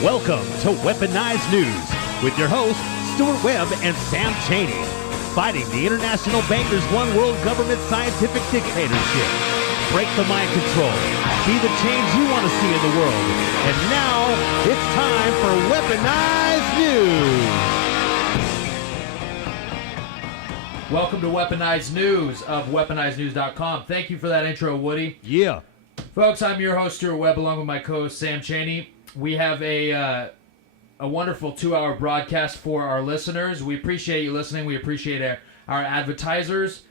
Welcome to Weaponized News with your hosts, Stuart Webb and Sam Cheney. Fighting the international bankers' one world government scientific dictatorship. Break the mind control. Be the change you want to see in the world. And now, it's time for Weaponized News. Welcome to Weaponized News of weaponizednews.com. Thank you for that intro, Woody. Yeah. Folks, I'm your host, Stuart Webb, along with my co-host, Sam Cheney. We have a wonderful 2-hour broadcast for our listeners. We appreciate you listening. We appreciate our advertisers.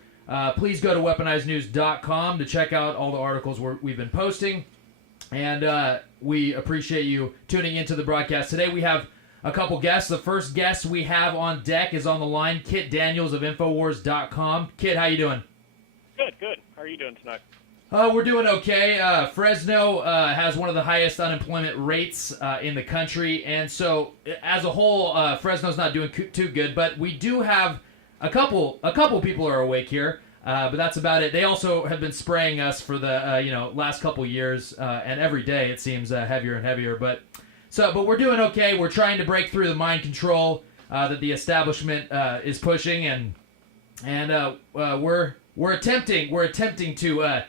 Please go to weaponizednews.com to check out all the articles we've been posting. And we appreciate you tuning into the broadcast. Today we have a couple guests. The first guest we have on deck is on the line, Kit Daniels of Infowars.com. Kit, how you doing? Good. How are you doing tonight? We're doing okay. Fresno has one of the highest unemployment rates in the country, and so as a whole, Fresno's not doing too good. But we do have a couple people are awake here, but that's about it. They also have been spraying us for the last couple years, and every day it seems heavier and heavier. But we're doing okay. We're trying to break through the mind control that the establishment is pushing, and we're attempting to.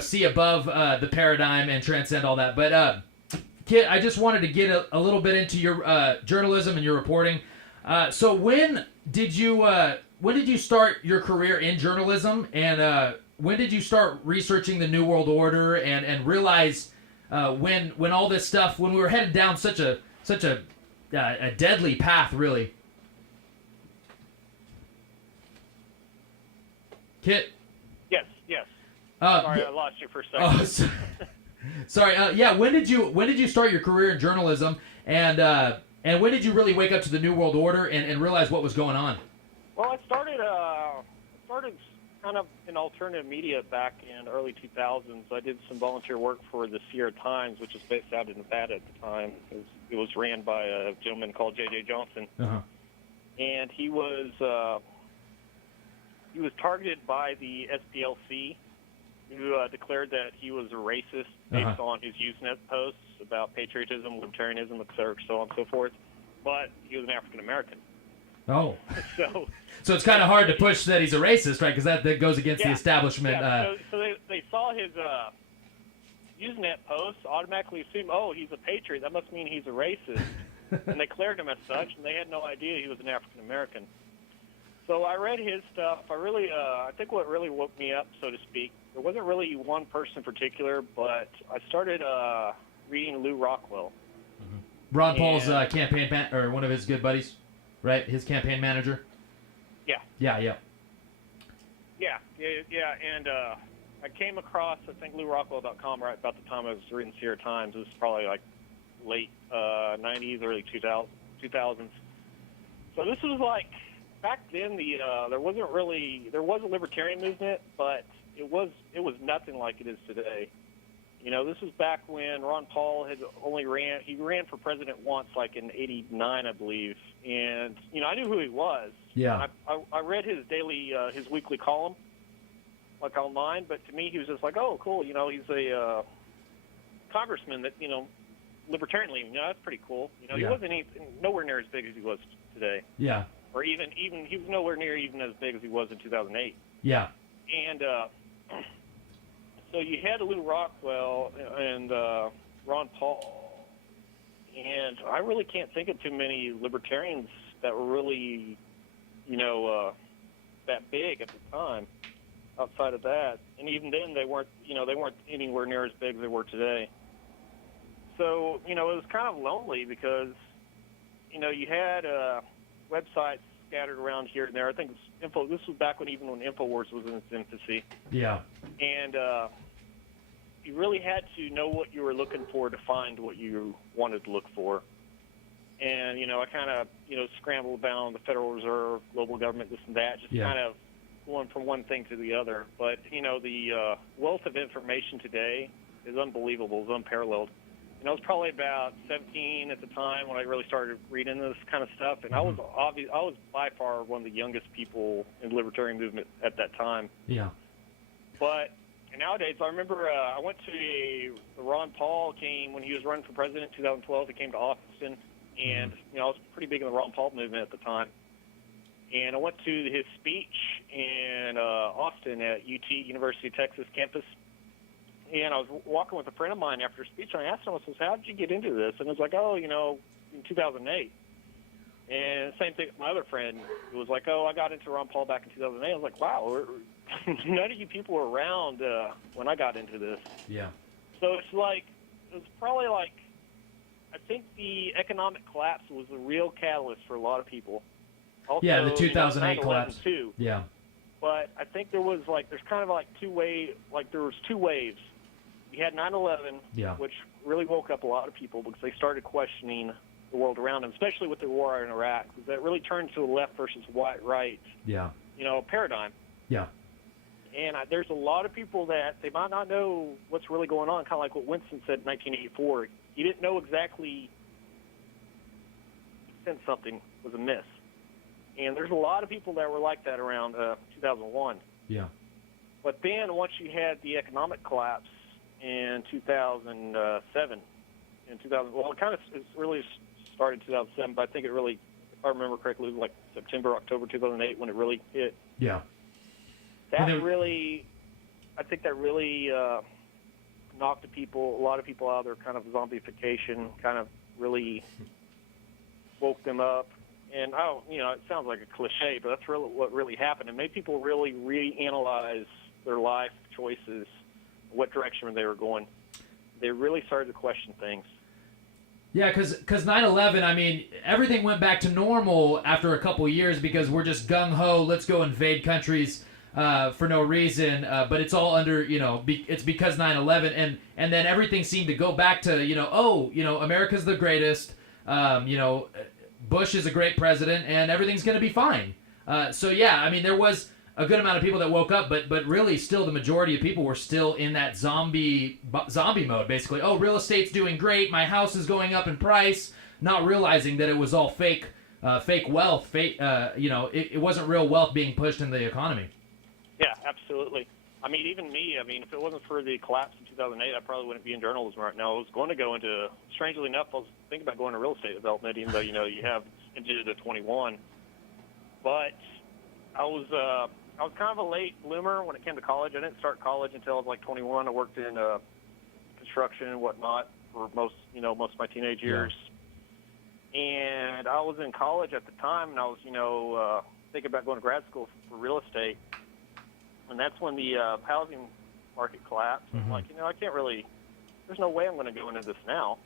See above the paradigm and transcend all that. But, Kit, I just wanted to get a little bit into your journalism and your reporting. So when did you start your career in journalism, and when did you start researching the New World Order and realize when all this stuff, when we were headed down such a deadly path, really? Kit? Yes. Sorry, I lost you for a second. Sorry. When did you start your career in journalism, and when did you really wake up to the New World Order and realize what was going on? Well, I started kind of in alternative media back in early 2000s. I did some volunteer work for the Sierra Times, which was based out in Nevada at the time. It was ran by a gentleman called J.J. Johnson, and he was targeted by the SPLC. Who declared that he was a racist based on his Usenet posts about patriotism, libertarianism, et cetera, so on and so forth. But he was an African American. Oh, so it's kind of hard to push that he's a racist, right? Because that goes against the establishment. Yeah. So they saw his Usenet posts, automatically assumed, he's a patriot. That must mean he's a racist, and they declared him as such. And they had no idea he was an African American. So I read his stuff. I think what really woke me up, so to speak, there wasn't really one person in particular, but I started reading Lew Rockwell. Ron Paul's campaign or one of his good buddies, right? His campaign manager. Yeah. Yeah. And I came across, I think, LewRockwell.com right about the time I was reading Sierra Times. It was probably like late 90s, early 2000s. So this was like, back then there was a libertarian movement, but it was nothing like it is today. This was back when Ron Paul had he ran for president once, like in '89, I believe, and I knew who he was. Yeah. I read his his weekly column, like online, but to me he was just like, oh, cool, he's a congressman that libertarian leaning. That's pretty cool. He wasn't nowhere near as big as he was today. Yeah. Or even he was nowhere near even as big as he was in 2008. Yeah. And so you had Lew Rockwell and Ron Paul, and I really can't think of too many libertarians that were really, that big at the time. Outside of that, and even then they weren't anywhere near as big as they were today. So it was kind of lonely because you had websites scattered around here and there. I think this was back when Infowars was in its infancy. Yeah. And you really had to know what you were looking for to find what you wanted to look for. And I kind of scrambled down the Federal Reserve, global government, this and that, just kind of going from one thing to the other. But the wealth of information today is unbelievable, is unparalleled. I was probably about 17 at the time when I really started reading this kind of stuff, and I was by far one of the youngest people in the libertarian movement at that time. Yeah. But And nowadays, I remember I went to the Ron Paul came when he was running for president in 2012. He came to Austin, and I was pretty big in the Ron Paul movement at the time. And I went to his speech in Austin at UT, University of Texas campus. And I was walking with a friend of mine after his speech, and I asked him, I said, how did you get into this? And it was like, in 2008. And same thing with my other friend. It was like, I got into Ron Paul back in 2008. I was like, wow, none of you people were around when I got into this. Yeah. So it was probably I think the economic collapse was the real catalyst for a lot of people. Also, Yeah, the 2008 collapse. Too. Yeah. But I think there was there's kind of there was two waves. You had 9/11, which really woke up a lot of people because they started questioning the world around them, especially with the war in Iraq, because that really turned to a left versus right paradigm. Yeah. And there's a lot of people that they might not know what's really going on, kind of like what Winston said in 1984. He didn't know exactly since something was amiss. And there's a lot of people that were like that around 2001. Yeah. But then once you had the economic collapse in 2007, it really started in 2007, but I think it really, if I remember correctly, it was September, October 2008 when it really hit. Yeah. I think that really knocked a lot of people out of their kind of zombification, kind of really woke them up. And, it sounds like a cliche, but that's really what really happened. It made people really reanalyze their life choices, what direction they were going. They really started to question things. Yeah, because 9/11, everything went back to normal after a couple years because we're just gung-ho, let's go invade countries for no reason. But it's all under, it's because 9/11. And then everything seemed to go back to, America's the greatest, Bush is a great president, and everything's going to be fine. There was a good amount of people that woke up, but really still the majority of people were still in that zombie mode, basically. Oh, real estate's doing great, my house is going up in price, not realizing that it was all fake wealth, it wasn't real wealth being pushed in the economy. Yeah, absolutely. Even me, if it wasn't for the collapse in 2008, I probably wouldn't be in journalism right now. I was going to go into, strangely enough, I was thinking about going to real estate development, even though, you have into the 21. But I was kind of a late bloomer when it came to college. I didn't start college until I was 21. I worked in construction and whatnot for most of my teenage years. Yeah. And I was in college at the time, and I was, thinking about going to grad school for real estate. And that's when the housing market collapsed. Mm-hmm. I'm I can't really, there's no way I'm going to go into this now.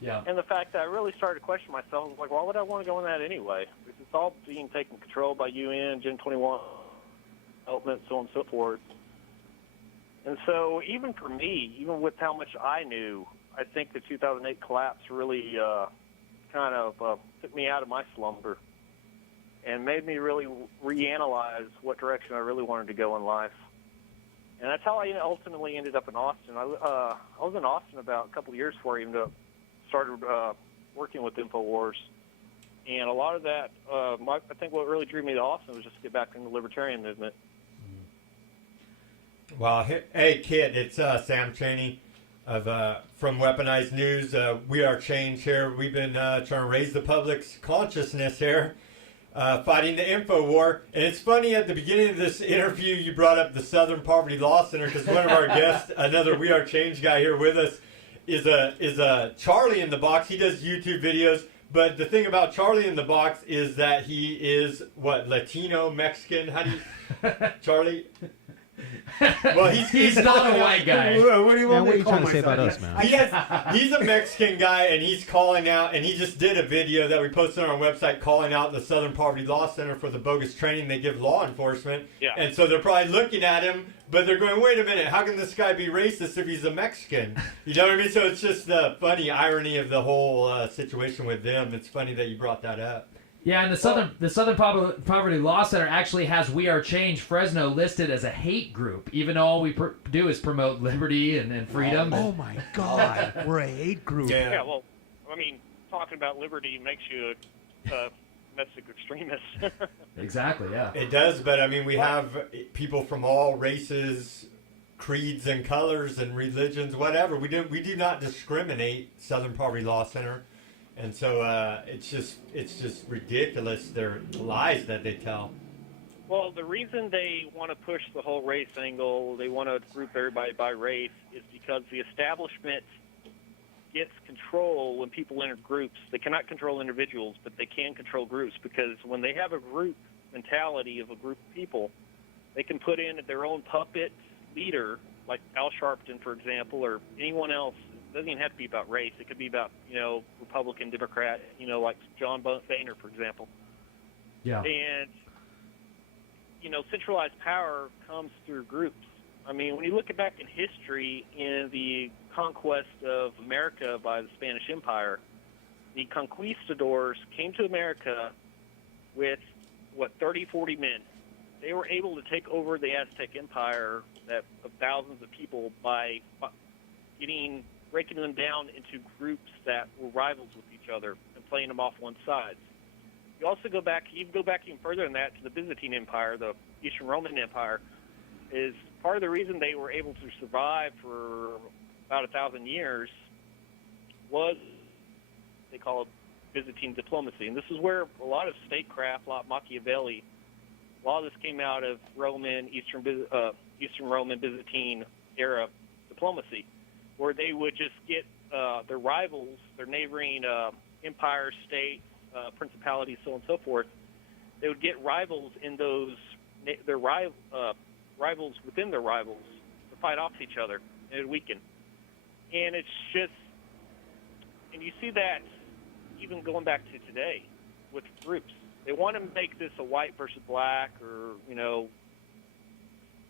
Yeah. And the fact that I really started to question myself, I was like, why would I want to go in that anyway? Because it's all being taken control by UN, Gen 21, development, so on and so forth. And so even for me, even with how much I knew, I think the 2008 collapse really kind of took me out of my slumber and made me really reanalyze what direction I really wanted to go in life. And that's how I ultimately ended up in Austin. I was in Austin about a couple of years before I even started working with Infowars. And a lot of that, I think what really drew me to Austin was just to get back in the libertarian movement. Well, hey, kid, it's Sam Chaney from Weaponized News. We are Change here. We've been trying to raise the public's consciousness here. Fighting the info war. And it's funny, at the beginning of this interview, you brought up the Southern Poverty Law Center because one of our guests, another We Are Change guy here with us, is a Charlie in the Box. He does YouTube videos. But the thing about Charlie in the Box is that he is, Latino, Mexican? How do you... Charlie... Well, he's not a white guy. What are you trying to say about us, man? He's a Mexican guy, and he's calling out, and he just did a video that we posted on our website calling out the Southern Poverty Law Center for the bogus training they give law enforcement. Yeah. And so they're probably looking at him, but they're going, wait a minute, how can this guy be racist if he's a Mexican? You know what I mean? So it's just the funny irony of the whole situation with them. It's funny that you brought that up. Yeah, and the Southern Poverty Law Center actually has We Are Change Fresno listed as a hate group, even though all we do is promote liberty and freedom. Oh my God, we're a hate group. Yeah, well, talking about liberty makes you a domestic extremist. Exactly, yeah. It does, but we have people from all races, creeds and colors and religions, whatever. We do not discriminate. Southern Poverty Law Center, and so it's just ridiculous. Their lies that they tell. Well, the reason they want to push the whole race angle, they want to group everybody by race, is because the establishment gets control when people enter groups. They cannot control individuals, but they can control groups, because when they have a group mentality of a group of people, they can put in their own puppet leader, like Al Sharpton, for example, or anyone else. It doesn't even have to be about race. It could be about, Republican, Democrat, like John Boehner, for example. Yeah. And, centralized power comes through groups. I mean, when you look back in history, in the conquest of America by the Spanish Empire, the conquistadors came to America with, 30, 40 men. They were able to take over the Aztec Empire of thousands of people by breaking them down into groups that were rivals with each other and playing them off one side. You also go back even further than that to the Byzantine Empire, the Eastern Roman Empire. Is part of the reason they were able to survive for about 1,000 years was they call it Byzantine diplomacy. And this is where a lot of statecraft, a lot of Machiavelli, a lot of this came out of Eastern Roman Byzantine era diplomacy, where they would just get their rivals, their neighboring empires, states, principalities, so on and so forth. They would get rivals in those rivals within their rivals to fight off each other, and it would weaken. And it's just, and you see that even going back to today with groups. They want to make this a white versus black, or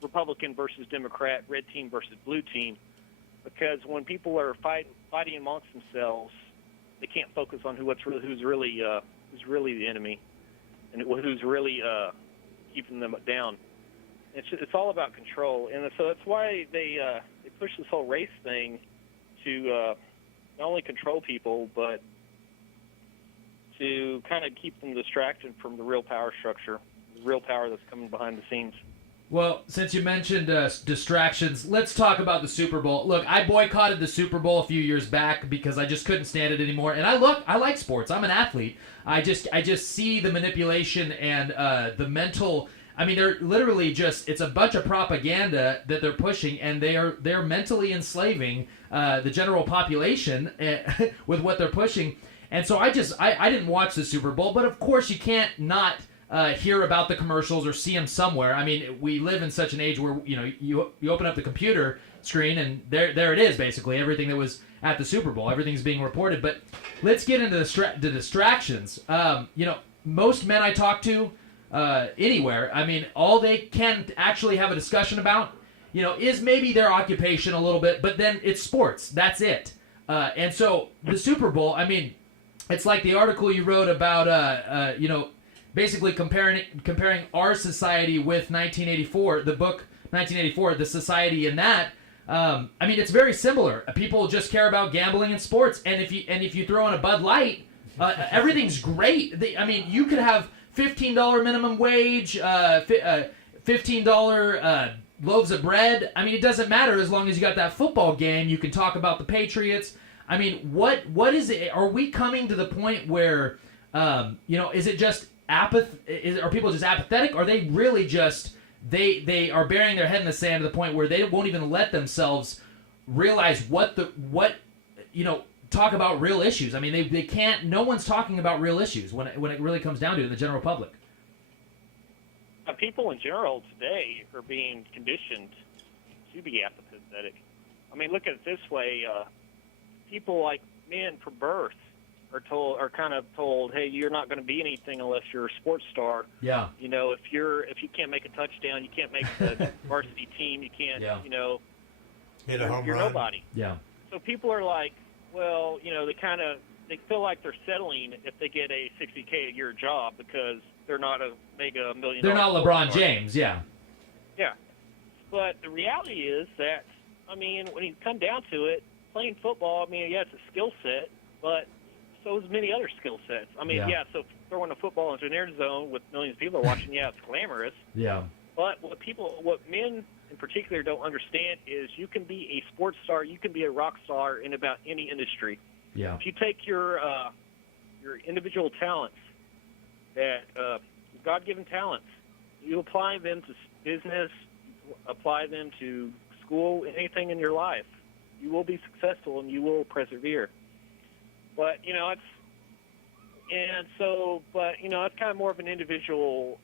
Republican versus Democrat, red team versus blue team, because when people are fighting amongst themselves, they can't focus on who's really the enemy, and who's really keeping them down. It's all about control, and so that's why they push this whole race thing to not only control people, but to kind of keep them distracted from the real power structure, the real power that's coming behind the scenes. Well, since you mentioned distractions, let's talk about the Super Bowl. Look, I boycotted the Super Bowl a few years back because I just couldn't stand it anymore. And I like sports. I'm an athlete. I just see the manipulation and the mental. I mean, they're literally it's a bunch of propaganda that they're pushing, and they're mentally enslaving the general population with what they're pushing. And so I didn't watch the Super Bowl, but of course you can't not hear about the commercials or see them somewhere. I mean, we live in such an age where you open up the computer screen and there it is, basically everything that was at the Super Bowl. Everything's being reported. But let's get into the distractions. Most men I talk to anywhere, I mean, all they can actually have a discussion about, is maybe their occupation a little bit, but then it's sports. That's it. And so the Super Bowl, I mean, it's like the article you wrote about, basically comparing our society with 1984, the book 1984, the society in that. I mean, it's very similar. People just care about gambling and sports, and if you throw in a Bud Light, everything's great. You could have $15 minimum wage, $15 loaves of bread. I mean, it doesn't matter as long as you got that football game. You can talk about the Patriots. I mean, what is it? Are we coming to the point where, is it just apathy? Are people just apathetic? Are they really just they are burying their head in the sand to the point where they won't even let themselves realize talk about real issues? I mean, they can't. No one's talking about real issues when it really comes down to it in the general public. People in general today are being conditioned to be apathetic. I mean, look at it this way: people like men from birth are kind of told, hey, you're not going to be anything unless you're a sports star. Yeah. If you can't make a touchdown, you can't make the varsity team, you can't, hit a home you're run. Nobody. Yeah. So people are like, well, they feel like they're settling if they get a $60K a year job because they're not a mega $1 million. They're not LeBron James. Yeah. Yeah. But the reality is that, I mean, when you come down to it, playing football, I mean, yeah, it's a skill set, but so is many other skill sets. I mean, so throwing a football into an air zone with millions of people watching, it's glamorous. Yeah. But what men in particular don't understand is you can be a sports star, you can be a rock star in about any industry. Yeah. If you take your individual talents, God-given talents, you apply them to business, apply them to school, anything in your life, you will be successful and you will persevere. But it's kind of more of an individual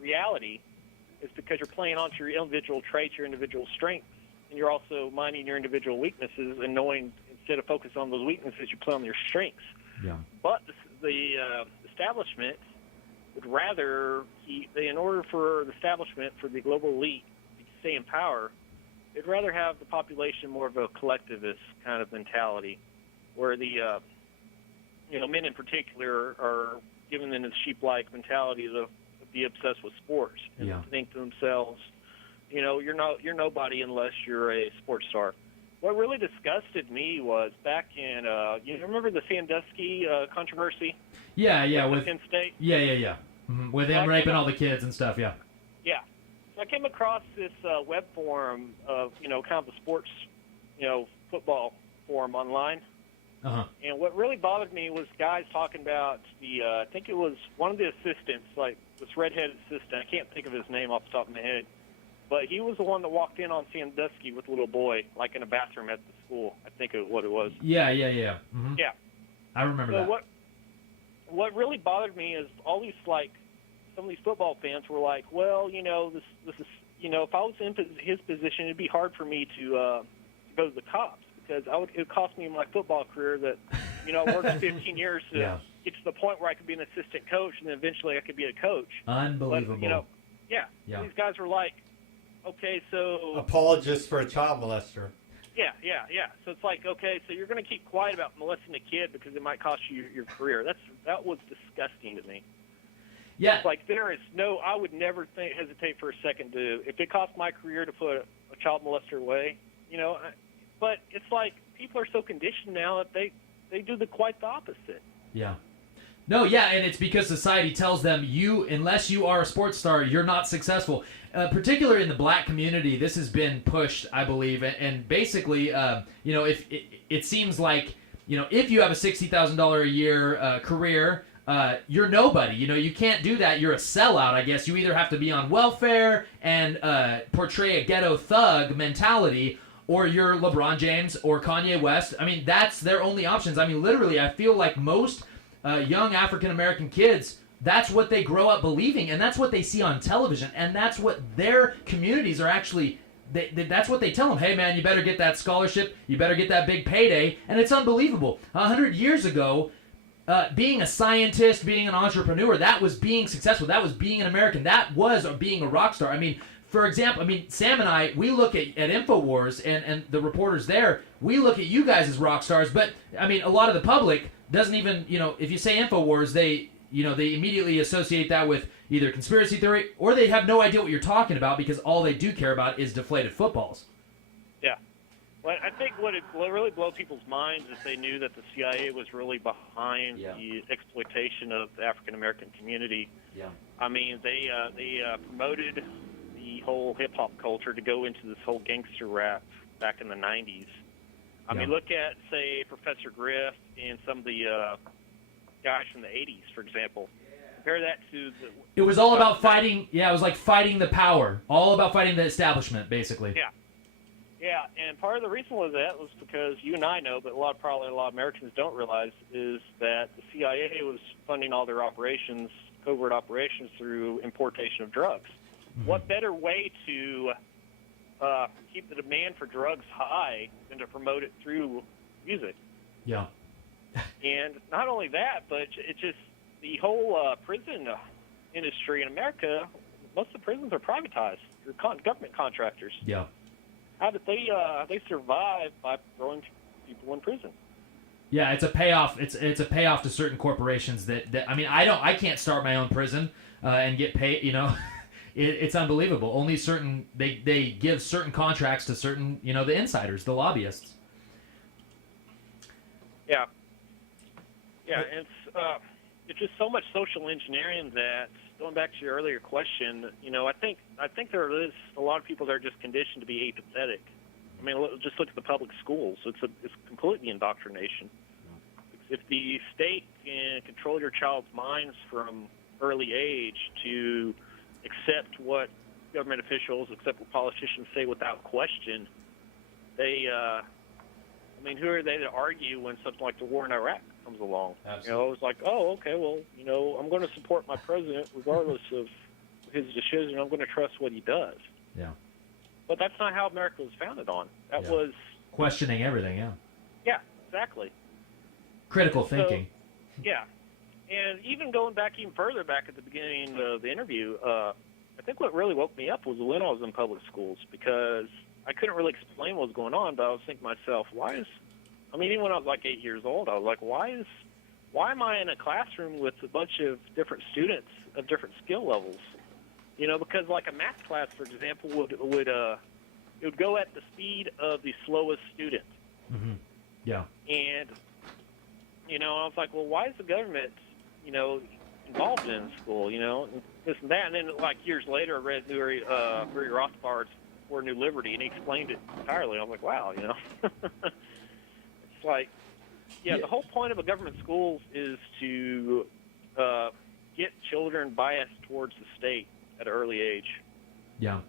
reality. It's because you're playing onto your individual traits, your individual strengths, and you're also minding your individual weaknesses and knowing instead of focusing on those weaknesses, you play on your strengths. Yeah. But the establishment would rather, in order for the establishment, for the global elite to stay in power, they'd rather have the population more of a collectivist kind of mentality, where the men in particular are given the sheep-like mentality to be obsessed with sports and to think to themselves, you're nobody unless you're a sports star. What really disgusted me was back in, you remember the Sandusky controversy? Yeah, with Penn State. Yeah. Mm-hmm. With him raping all the kids and stuff. Yeah. Yeah. So I came across this web forum of kind of the sports, football forum online. Uh-huh. And what really bothered me was guys talking about I think it was one of the assistants, like this redheaded assistant. I can't think of his name off the top of my head. But he was the one that walked in on Sandusky with a little boy, like in a bathroom at the school. I think what it was. Yeah. Mm-hmm. Yeah. I remember that. What really bothered me is all these, some of these football fans were like, well, this is, if I was in his position, it'd be hard for me to go to the cops because it would cost me my football career that, I worked 15 years to get to the point where I could be an assistant coach and then eventually I could be a coach. Unbelievable. But, these guys were like, okay, so... Apologists for a child molester. Yeah. So it's like, okay, so you're going to keep quiet about molesting a kid because it might cost you your career. That was disgusting to me. Yeah. It's like I would never hesitate for a second if it cost my career to put a child molester away, but it's like people are so conditioned now that they do quite the opposite. Yeah. No, yeah, and it's because society tells them unless you are a sports star, you're not successful. Particularly in the black community, this has been pushed, I believe, and basically, if it seems like, if you have a $60,000 a year career, you're nobody. You can't do that. You're a sellout, I guess. You either have to be on welfare and portray a ghetto thug mentality, or you're LeBron James or Kanye West. I mean, that's their only options. I mean, literally, I feel like most young African-American kids, that's what they grow up believing, and that's what they see on television, and that's what their communities are actually... that's what they tell them. Hey, man, you better get that scholarship. You better get that big payday. And it's unbelievable. 100 years ago, being a scientist, being an entrepreneur, that was being successful. That was being an American. That was being a rock star. I mean, for example, Sam and I, we look at Infowars and the reporters there, we look at you guys as rock stars, but, a lot of the public doesn't even, if you say Infowars, they immediately associate that with either conspiracy theory or they have no idea what you're talking about because all they do care about is deflated footballs. Yeah. Well, I think what really blew people's minds is they knew that the CIA was really behind the exploitation of the African-American community. Yeah. They promoted the whole hip-hop culture to go into this whole gangster rap back in the 90s. Look at, say, Professor Griff and some of the guys from the 80s, for example. Compare that to it was all about fighting. Yeah, it was like fighting the power. All about fighting the establishment, basically. Yeah, and part of the reason was because you and I know, but probably a lot of Americans don't realize, is that the CIA was funding all their operations, covert operations, through importation of drugs. Mm-hmm. What better way to keep the demand for drugs high than to promote it through music? Yeah. And not only that, but it's just the whole prison industry in America. Most of the prisons are privatized. They're government contractors. Yeah. How did they survive by throwing people in prison? Yeah, it's a payoff. It's a payoff to certain corporations that I can't start my own prison and get paid. It's unbelievable. Only they give certain contracts to certain the insiders, the lobbyists. Yeah. Yeah, and it's just so much social engineering that going back to your earlier question, I think there is a lot of people that are just conditioned to be apathetic. I mean, just look at the public schools. It's completely indoctrination. If the state can control your child's minds from early age to accept what government officials, accept what politicians say without question, who are they to argue when something like the war in Iraq comes along? Absolutely. It's like, oh, okay, well, I'm going to support my president regardless of his decision. I'm going to trust what he does. Yeah. But that's not how America was founded on. That was questioning everything. Yeah. Yeah, exactly. Critical thinking. So, yeah, and even going back even further back at the beginning of the interview, I think what really woke me up was when I was in public schools, because I couldn't really explain what was going on, but I was thinking to myself, even when I was like 8 years old, I was like, why am I in a classroom with a bunch of different students of different skill levels? Because like a math class, for example, would go at the speed of the slowest student. Mm-hmm. Yeah. And I was like, well, why is the government, involved in school, and this and that. And then, like, years later, I read Murray Rothbard's For New Liberty, and he explained it entirely. I was like, wow, It's like, the whole point of a government school is to get children biased towards the state at an early age. Yeah.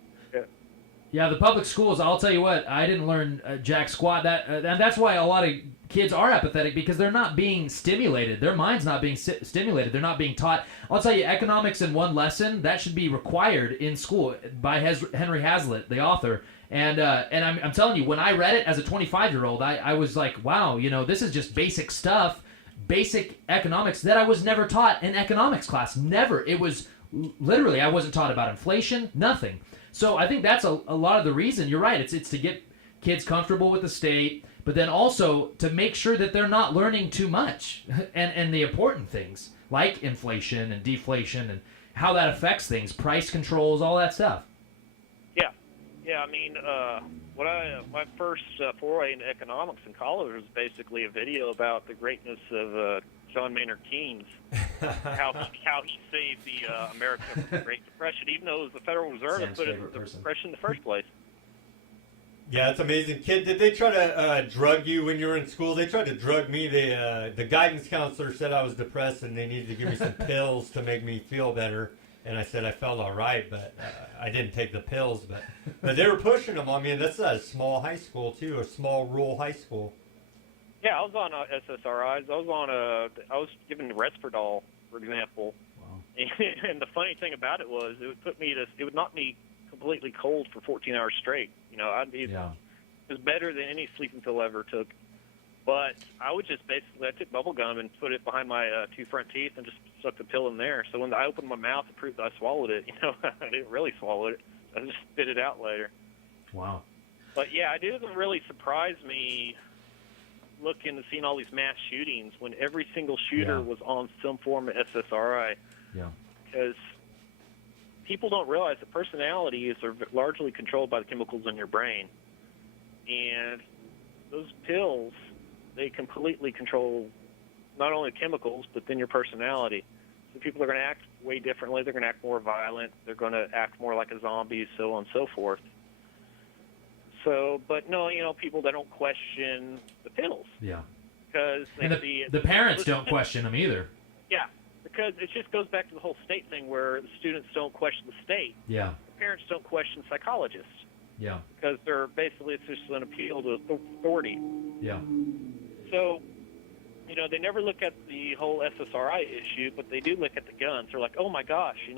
Yeah, the public schools, I'll tell you what, I didn't learn jack squat. And that's why a lot of kids are apathetic, because they're not being stimulated. Their mind's not being stimulated. They're not being taught. I'll tell you, economics in one lesson, that should be required in school by Henry Hazlitt, the author. And I'm telling you, when I read it as a 25-year-old, I was like, wow, this is just basic stuff, basic economics that I was never taught in economics class. Never. It was literally, I wasn't taught about inflation, nothing. So I think that's a lot of the reason. You're right. It's to get kids comfortable with the state, but then also to make sure that they're not learning too much and the important things like inflation and deflation and how that affects things, price controls, all that stuff. Yeah. Yeah, my first foray into economics in college was basically a video about the greatness of John Maynard Keynes, how he saved the America from the Great Depression, even though it was the Federal Reserve that put it in the Depression in the first place. Yeah, it's amazing. Kid, did they try to drug you when you were in school? They tried to drug me. The guidance counselor said I was depressed and they needed to give me some pills to make me feel better. And I said I felt all right, but I didn't take the pills. But they were pushing them on me, and that's a small high school, too, a small rural high school. Yeah, I was on SSRIs. I was given Resperdal, for example. Wow. And the funny thing about it was it would knock me completely cold for 14 hours straight. It was better than any sleeping pill I ever took. But I would just I took bubble gum and put it behind my two front teeth and just stuck the pill in there. So when I opened my mouth to prove that I swallowed it, I didn't really swallow it. I just spit it out later. Wow. But yeah, it didn't really surprise me looking and seeing all these mass shootings when every single shooter was on some form of SSRI. Yeah. Because people don't realize that personalities are largely controlled by the chemicals in your brain. And those pills, they completely control not only chemicals, but then your personality. So people are going to act way differently. They're going to act more violent. They're going to act more like a zombie, so on and so forth. So, but no, people that don't question the pills. Yeah. Because the parents don't question them either. Yeah, because it just goes back to the whole state thing where the students don't question the state. Yeah. The parents don't question psychologists. Yeah. Because it's just an appeal to authority. Yeah. So, they never look at the whole SSRI issue, but they do look at the guns. They're like, oh my gosh, he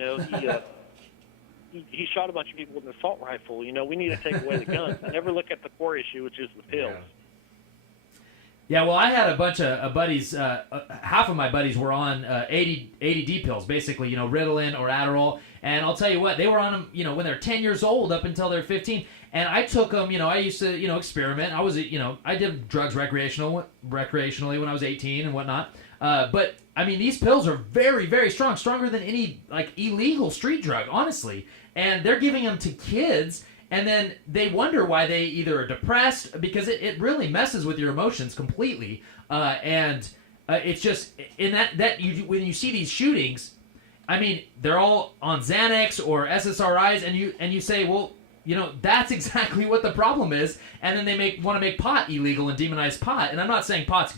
shot a bunch of people with an assault rifle. We need to take away the guns. They never look at the core issue, which is the pills. Yeah, well, I had a bunch of buddies. Half of my buddies were on ADD pills, basically, Ritalin or Adderall. And I'll tell you what, they were on them, when they're 10 years old up until they're 15. And I took them, I used to, experiment. I was, I did drugs recreationally when I was 18 and whatnot. But these pills are very, very strong, stronger than any illegal street drug, honestly. And they're giving them to kids, and then they wonder why they either are depressed, because it really messes with your emotions completely. And it's just in when you see these shootings, I mean, they're all on Xanax or SSRIs, and you say, well, that's exactly what the problem is, and then they want to make pot illegal and demonize pot. And I'm not saying pot's,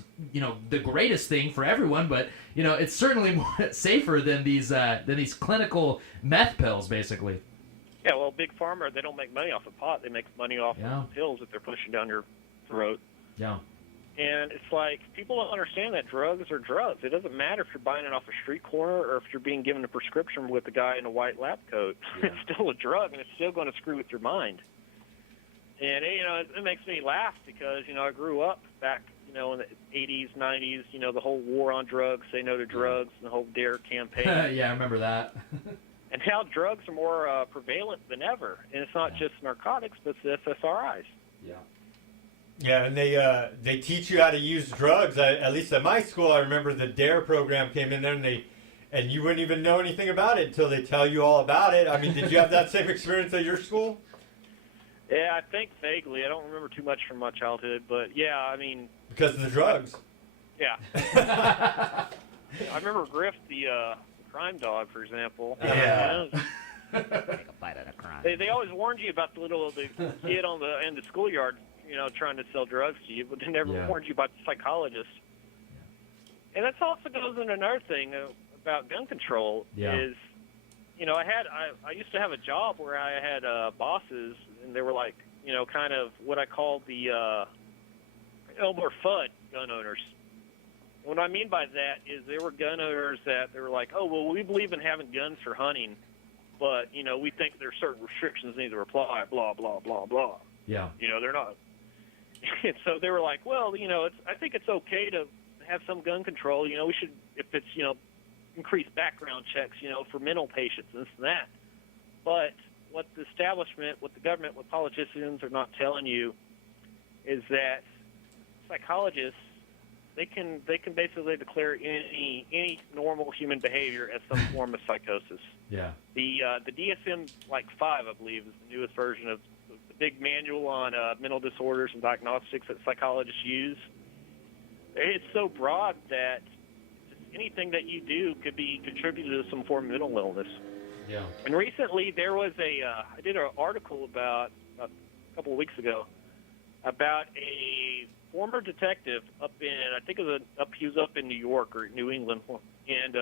the greatest thing for everyone, but it's certainly more safer than these clinical meth pills, basically. Yeah, well, Big Pharma, they don't make money off of pot. They make money off of pills that they're pushing down your throat. Yeah. And it's like, people don't understand that drugs are drugs. It doesn't matter if you're buying it off a street corner or if you're being given a prescription with a guy in a white lab coat. Yeah. It's still a drug, and it's still going to screw with your mind. And, it makes me laugh because, I grew up back, in the 80s, 90s, the whole war on drugs, say no to drugs, and the whole DARE campaign. Yeah, I remember that. And now drugs are more prevalent than ever. And it's not just narcotics, but it's the SSRIs. Yeah. Yeah, and they teach you how to use drugs. At least at my school, I remember the DARE program came in there, and you wouldn't even know anything about it until they tell you all about it. I mean, did you have that same experience at your school? Yeah, I think vaguely. I don't remember too much from my childhood, but yeah, I mean... Because of the drugs. Yeah. I remember Griff, the crime dog, for example. Yeah. Take a bite of the crime. They always warned you about the kid in the schoolyard, trying to sell drugs to you, but they never warned you about the psychologist. And that also goes into another thing about gun control is, I used to have a job where I had bosses, and they were like, kind of what I call the Elmer Fudd gun owners. And what I mean by that is they were gun owners that they were like, oh, well, we believe in having guns for hunting, but, we think there's certain restrictions need to apply, blah, blah, blah, blah. Yeah. They're not. And so they were like, well, I think it's okay to have some gun control. We should, if it's, increase background checks, for mental patients and this and that. But what the establishment, what the government, what politicians are not telling you is that psychologists, they can basically declare any normal human behavior as some form of psychosis. Yeah. The DSM-5, I believe, is the newest version of the big manual on mental disorders and diagnostics that psychologists use. It's so broad that anything that you do could be contributed to some form of mental illness. Yeah. And recently there was I did an article about a couple of weeks ago about a former detective up in, I think he was up in New York or New England, and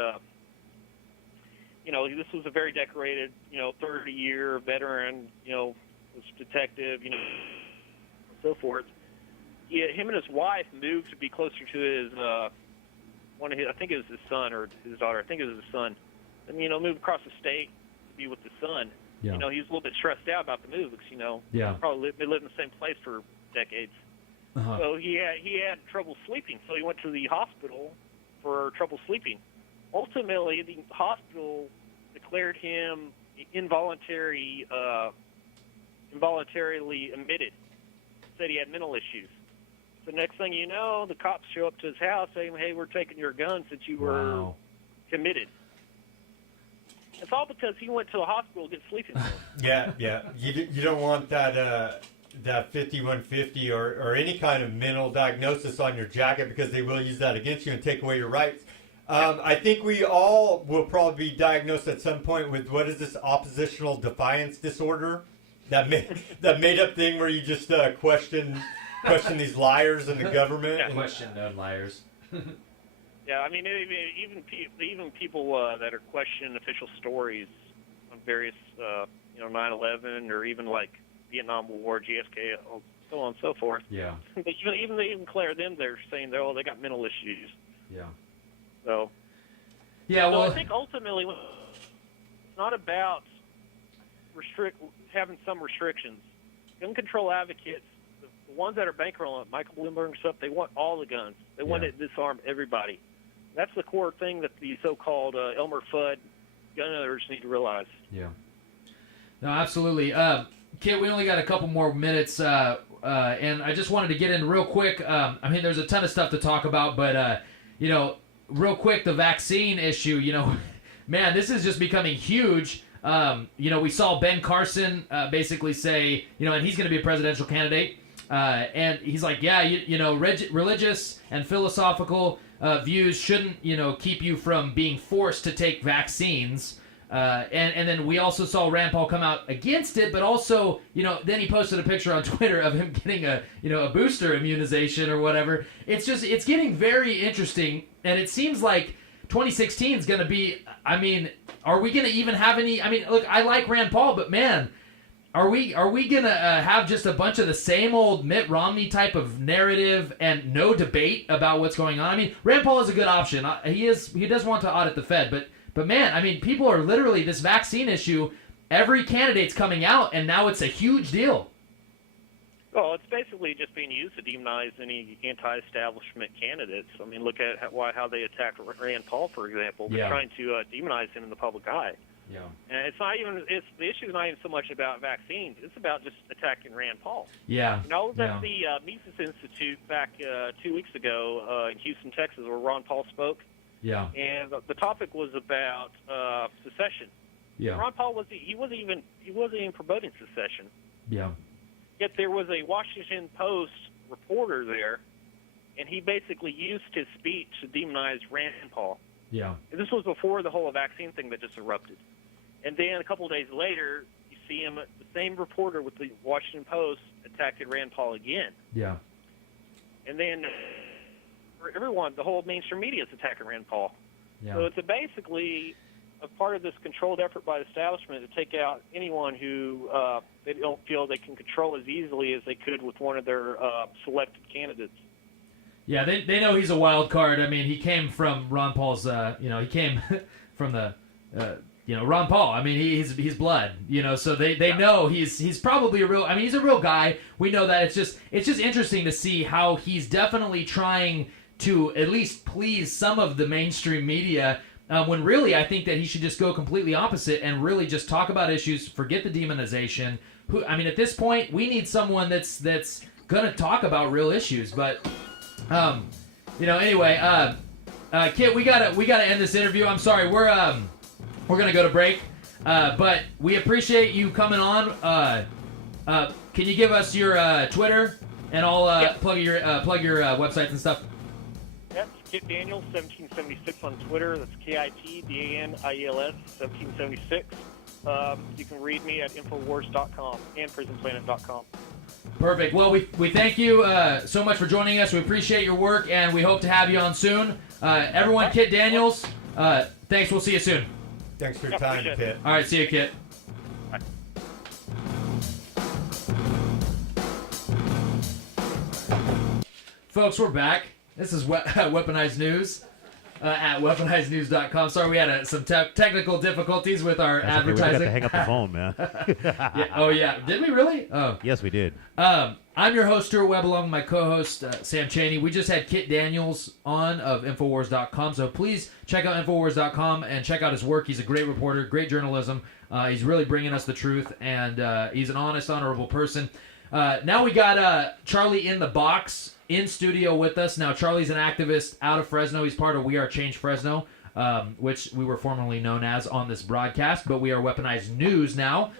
this was a very decorated, 30-year veteran, was detective, so forth. Him and his wife moved to be closer to his I think it was his son or his daughter. I think it was his son. And moved across the state to be with his son. Yeah. He was a little bit stressed out about the move because probably they lived in the same place for decades. Uh-huh. So he had trouble sleeping. So he went to the hospital for trouble sleeping. Ultimately, the hospital declared him involuntarily admitted. Said he had mental issues. So next thing you know, the cops show up to his house saying, hey, we're taking your gun since you were committed. It's all because he went to a hospital to get sleeping pills. Yeah. You don't want that 5150 or any kind of mental diagnosis on your jacket because they will use that against you and take away your rights. I think we all will probably be diagnosed at some point with, what is this, oppositional defiance disorder? That made up thing where you just question these liars in the government. Yeah, question known liars. Yeah, I mean, even people that are questioning official stories on various, 9/11 or even like Vietnam War, GSK, so on and so forth. Yeah. But even they declare them, they're saying they got mental issues. Yeah. So. Yeah. Well, I think ultimately it's not about having some restrictions. Gun control advocates, the ones that are bankrolling Michael Bloomberg and stuff, they want all the guns. They want to disarm everybody. That's the core thing that the so-called Elmer Fudd gun owners need to realize. Yeah. No, absolutely. Kit, we only got a couple more minutes, and I just wanted to get in real quick. I mean, there's a ton of stuff to talk about, but, real quick, the vaccine issue, man, this is just becoming huge. We saw Ben Carson basically say, and he's going to be a presidential candidate, and he's like, religious and philosophical views shouldn't, keep you from being forced to take vaccines. And then we also saw Rand Paul come out against it, but also, then he posted a picture on Twitter of him getting a booster immunization or whatever. It's getting very interesting, and it seems like 2016 is going to be, are we going to even have any, look, I like Rand Paul, but man, are we going to have just a bunch of the same old Mitt Romney type of narrative and no debate about what's going on? Rand Paul is a good option. He does want to audit the Fed, but man, people are literally, this vaccine issue, every candidate's coming out, and now it's a huge deal. Well, it's basically just being used to demonize any anti-establishment candidates. Look at how they attacked Rand Paul, for example. They're trying to demonize him in the public eye. Yeah. And the issue is not even so much about vaccines. It's about just attacking Rand Paul. Yeah. The Mises Institute back 2 weeks ago in Houston, Texas, where Ron Paul spoke. Yeah. And the topic was about secession. Yeah. Ron Paul wasn't even promoting secession. Yeah. Yet there was a Washington Post reporter there, and he basically used his speech to demonize Rand Paul. Yeah. And this was before the whole vaccine thing that just erupted. And then a couple of days later, you see him, the same reporter with the Washington Post, attacking Rand Paul again. Yeah. And then everyone, the whole mainstream media is attacking Rand Paul. Yeah. So it's basically a part of this controlled effort by the establishment to take out anyone who they don't feel they can control as easily as they could with one of their selected candidates. Yeah, they know he's a wild card. He came from Ron Paul's, he came from the, Ron Paul. He's blood, so they know he's probably a real, he's a real guy. We know that. It's just interesting to see how he's definitely trying to at least please some of the mainstream media, when really I think that he should just go completely opposite and really just talk about issues, forget the demonization. At this point, we need someone that's gonna talk about real issues. But, anyway, Kit, we gotta end this interview. I'm sorry, we're gonna go to break, but we appreciate you coming on. Can you give us your Twitter and I'll plug your websites and stuff? That's Kit Daniels, 1776 on Twitter. That's KITDANIELS, 1776. You can read me at Infowars.com and PrisonPlanet.com. Perfect. Well, we thank you so much for joining us. We appreciate your work, and we hope to have you on soon. Everyone, Kit Daniels, thanks. We'll see you soon. Thanks for your time, Kit. All right, see you, Kit. Bye. Folks, we're back. This is Weaponized News at weaponizednews.com. Sorry, we had some technical difficulties with our advertising. We forgot to hang up the phone, man. Yeah. Oh, yeah. Did we really? Oh. Yes, we did. I'm your host, Stuart Webb, along with my co-host, Sam Chaney. We just had Kit Daniels on of Infowars.com, so please check out Infowars.com and check out his work. He's a great reporter, great journalism. He's really bringing us the truth, and he's an honest, honorable person. Now we got Charlie in the box in studio with us. Now, Charlie's an activist out of Fresno. He's part of We Are Change Fresno, which we were formerly known as on this broadcast, but we are Weaponized News now.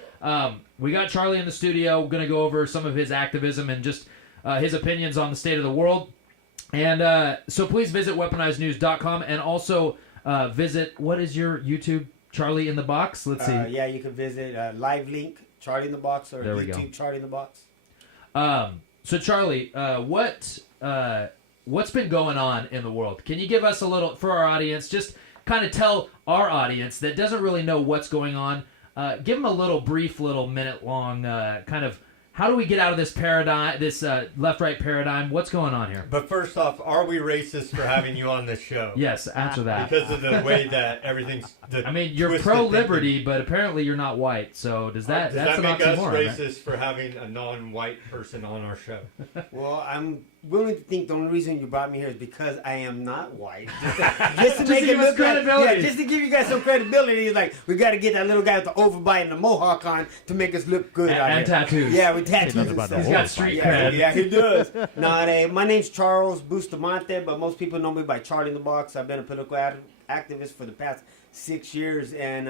We got Charlie in the studio. We're going to go over some of his activism and just his opinions on the state of the world. And so please visit weaponizednews.com and also visit, what is your YouTube, Charlie in the Box? Let's see. Yeah, you can visit live link, Charlie in the Box, or there we YouTube, go. Charlie in the Box. So Charlie, what's been going on in the world? Can you give us a little, for our audience, just kind of tell our audience that doesn't really know what's going on, give them a little brief, minute-long kind of, how do we get out of this paradigm, this left-right paradigm? What's going on here? But first off, are we racist for having you on this show? Yes, answer that. Because of the way that everything's... you're pro-liberty, but apparently you're not white, so does that make us oxymoron, racist, right? For having a non-white person on our show? Well, I'm willing to think the only reason you brought me here is because I am not white. Just to make it look credibility. Just to give you guys some credibility. It's like, we got to get that little guy with the overbite and the mohawk on to make us look good out here. And tattoos. Yeah, with tattoos. He's got street cred. Yeah, he does. My name's Charles Bustamante, but most people know me by Charlie in the Box. I've been a political activist for the past 6 years, and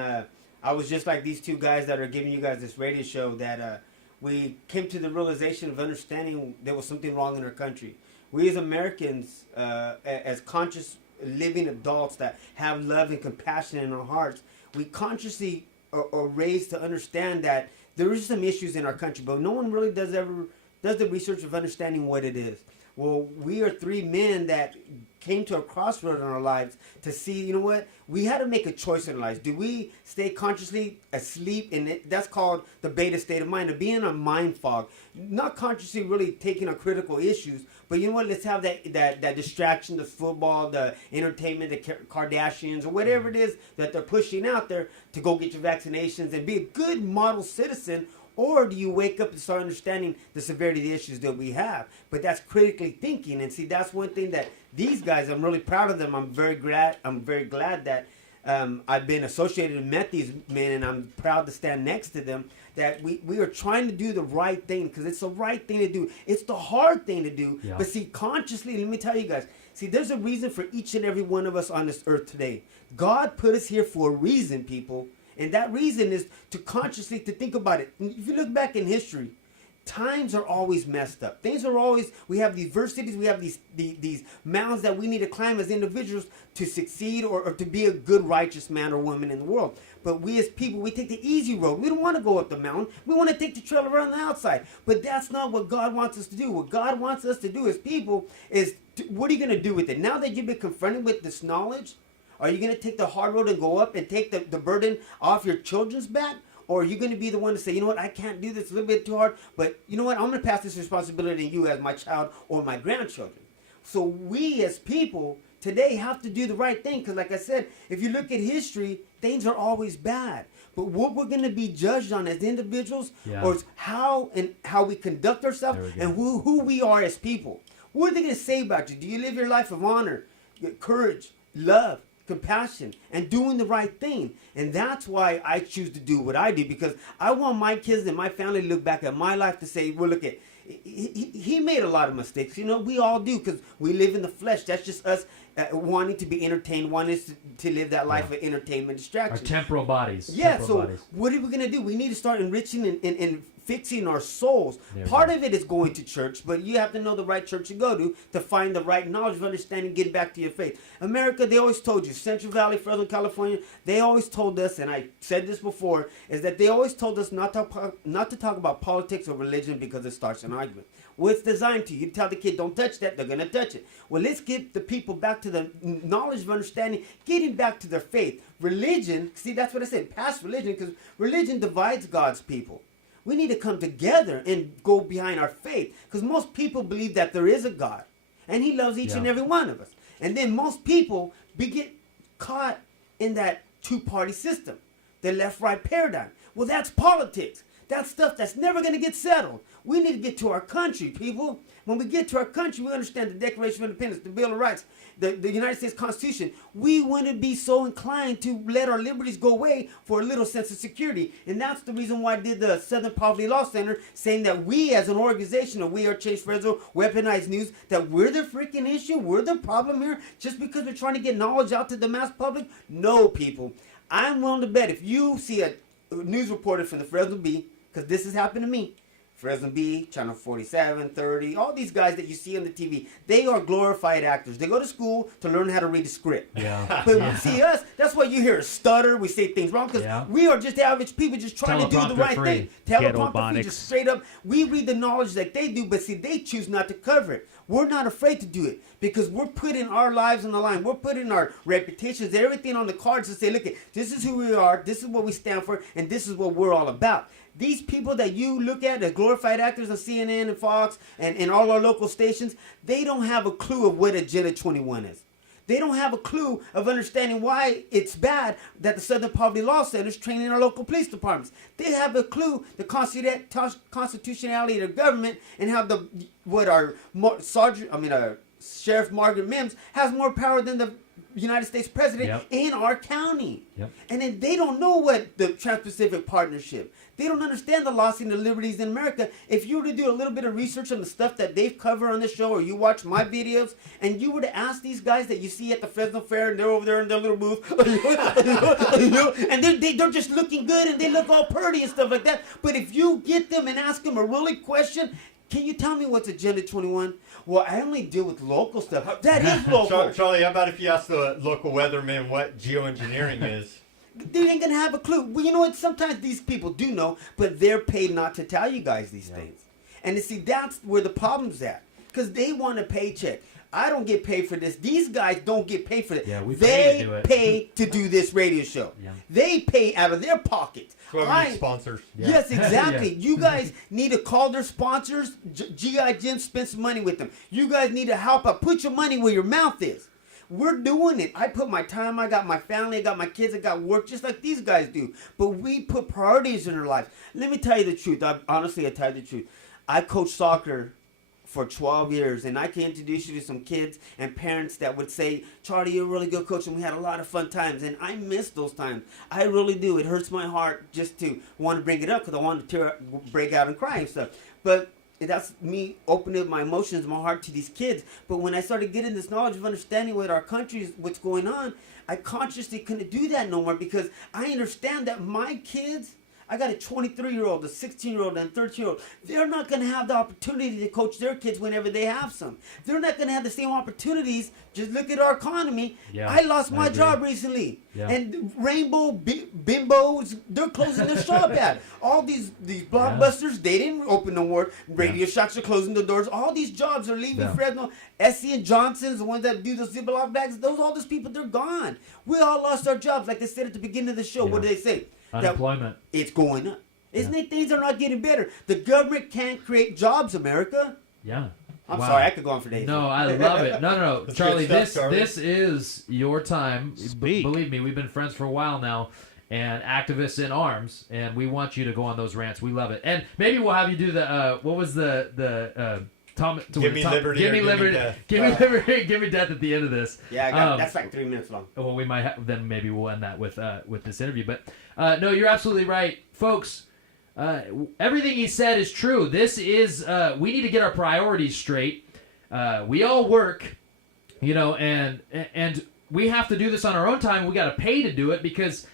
I was just like these two guys that are giving you guys this radio show that we came to the realization of understanding there was something wrong in our country. We as Americans, as conscious living adults that have love and compassion in our hearts, we consciously are raised to understand that there is some issues in our country, but no one really does the research of understanding what it is. Well, we are three men that came to a crossroad in our lives to see, you know what, we had to make a choice in our lives. Do we stay consciously asleep? And that's called the beta state of mind, to be in a mind fog, not consciously really taking on critical issues, but you know what, let's have that distraction, the football, the entertainment, the Kardashians, or whatever it is that they're pushing out there to go get your vaccinations and be a good model citizen. Or do you wake up and start understanding the severity of the issues that we have? But that's critically thinking. And see, that's one thing that these guys, I'm really proud of them. I'm very glad that I've been associated and met these men, and I'm proud to stand next to them, that we are trying to do the right thing, because it's the right thing to do. It's the hard thing to do. Yeah. But see, consciously, let me tell you guys, see, there's a reason for each and every one of us on this earth today. God put us here for a reason, people. And that reason is to consciously to think about it. If you look back in history, times are always messed up. Things are always, we have these adversities, we have these mountains that we need to climb as individuals to succeed or to be a good, righteous man or woman in the world. But we as people, we take the easy road. We don't want to go up the mountain. We want to take the trail around the outside. But that's not what God wants us to do. What God wants us to do as people is, what are you going to do with it? Now that you've been confronted with this knowledge, are you going to take the hard road and go up and take the burden off your children's back? Or are you going to be the one to say, you know what, I can't do this, a little bit too hard, but you know what, I'm going to pass this responsibility to you as my child or my grandchildren. So we as people today have to do the right thing, because like I said, if you look at history, things are always bad. But what we're going to be judged on as individuals or how we conduct ourselves and who we are as people. What are they going to say about you? Do you live your life of honor, courage, love, compassion, and doing the right thing? And that's why I choose to do what I do, because I want my kids and my family to look back at my life to say, well, look at, he made a lot of mistakes. You know, we all do, because we live in the flesh. That's just us wanting to be entertained, wanting to live that life of entertainment, distraction. Our temporal bodies. Yeah, what are we going to do? We need to start enriching and fixing our souls. Part of it is going to church, but you have to know the right church to go to find the right knowledge of understanding, getting back to your faith. America, they always told you, Central Valley, Fresno, California, they always told us, and I said this before, is that they always told us not to talk about politics or religion because it starts an argument. Well, it's designed to. You tell the kid, don't touch that, they're going to touch it. Well, let's get the people back to the knowledge of understanding, getting back to their faith. Religion, see, that's what I said, past religion, because religion divides God's people. We need to come together and go behind our faith, because most people believe that there is a God, and he loves each and every one of us. And then most people get caught in that two-party system, the left-right paradigm. Well, that's politics. That's stuff that's never going to get settled. We need to get to our country, people. When we get to our country, we understand the Declaration of Independence, the Bill of Rights, the United States Constitution. We wouldn't be so inclined to let our liberties go away for a little sense of security. And that's the reason why I did the Southern Poverty Law Center, saying that we as an organization, or we are Chase Fresno, Weaponized News, that we're the freaking issue, we're the problem here, just because we're trying to get knowledge out to the mass public? No, people. I'm willing to bet if you see a news reporter from the Fresno Bee, because this has happened to me, Fresno Bee, Channel 47, 30, all these guys that you see on the TV, they are glorified actors. They go to school to learn how to read a script. Yeah. But see us, that's why you hear us stutter, we say things wrong, because we are just average people just trying to do the right thing. Teleprompter free, just straight up. We read the knowledge like they do, but see, they choose not to cover it. We're not afraid to do it, because we're putting our lives on the line. We're putting our reputations, everything on the cards to say, look, this is who we are, this is what we stand for, and this is what we're all about. These people that you look at as glorified actors on CNN and Fox and all our local stations, they don't have a clue of what Agenda 21 is. They don't have a clue of understanding why it's bad that the Southern Poverty Law Center is training our local police departments. They have a clue the constitutionality of the government and how Sheriff Margaret Mims has more power than the United States President in our county. And then they don't know what the Trans-Pacific Partnership. They don't understand the loss and the liberties in America. If you were to do a little bit of research on the stuff that they've covered on this show, or you watch my videos, and you were to ask these guys that you see at the Fresno Fair, and they're over there in their little booth, and they're just looking good, and they look all pretty and stuff like that. But if you get them and ask them a really question, Can you tell me what's Agenda 21? Well, I only deal with local stuff. That is local. Charlie, how about if you ask the local weatherman what geoengineering is? They ain't gonna have a clue. Well, you know what? Sometimes these people do know, but they're paid not to tell you guys these things. And you see, that's where the problem's at. Because they want a paycheck. I don't get paid for this. These guys don't get paid for this. Yeah, we they pay to do this radio show. Yeah. They pay out of their pockets. So we need sponsors. Yeah. Yes, exactly. Yeah. You guys need to call their sponsors. G.I. Jim, spend some money with them. You guys need to help out. Put your money where your mouth is. We're doing it. I put my time. I got my family. I got my kids. I got work just like these guys do. But we put priorities in our lives. Let me tell you the truth. Honestly, I tell you the truth. I coached soccer for 12 years, and I can introduce you to some kids and parents that would say, Charlie, you're a really good coach, and we had a lot of fun times, and I miss those times. I really do. It hurts my heart just to want to bring it up because I want to break out and cry and stuff. But that's me opening up my emotions, my heart to these kids. But when I started getting this knowledge of understanding what our country is, what's going on, I consciously couldn't do that no more because I understand that my kids, I got a 23-year-old, a 16-year-old, and a 13-year-old. They're not going to have the opportunity to coach their kids whenever they have some. They're not going to have the same opportunities. Just look at our economy. Yeah, I lost my agree. job recently. Yeah. And Rainbow Bimbos, they're closing their shop at. All these blockbusters, they didn't open no more. Radio Shacks are closing the doors. All these jobs are leaving Fresno. Essie and Johnson's, the ones that do the Ziploc bags, all those people, they're gone. We all lost our jobs. Like they said at the beginning of the show. Yeah. What did they say? Unemployment. It's going up. Isn't it? Things are not getting better. The government can't create jobs, America. Yeah. I'm Wow. sorry, I could go on for days. No, I love it. No, That's Charlie, good stuff, Charlie. this is your time. Speak. Believe me, we've been friends for a while now, and activists in arms, and we want you to go on those rants. We love it, and maybe we'll have you do the what was the Tom? Give me liberty Give or me give me liberty. death. Give me liberty. Give me death at the end of this. Yeah, that's like 3 minutes long. Well, we might then maybe we'll end that with this interview. But no, you're absolutely right, folks. Everything he said is true. This is we need to get our priorities straight. We all work, and we have to do this on our own time. We got to pay to do it because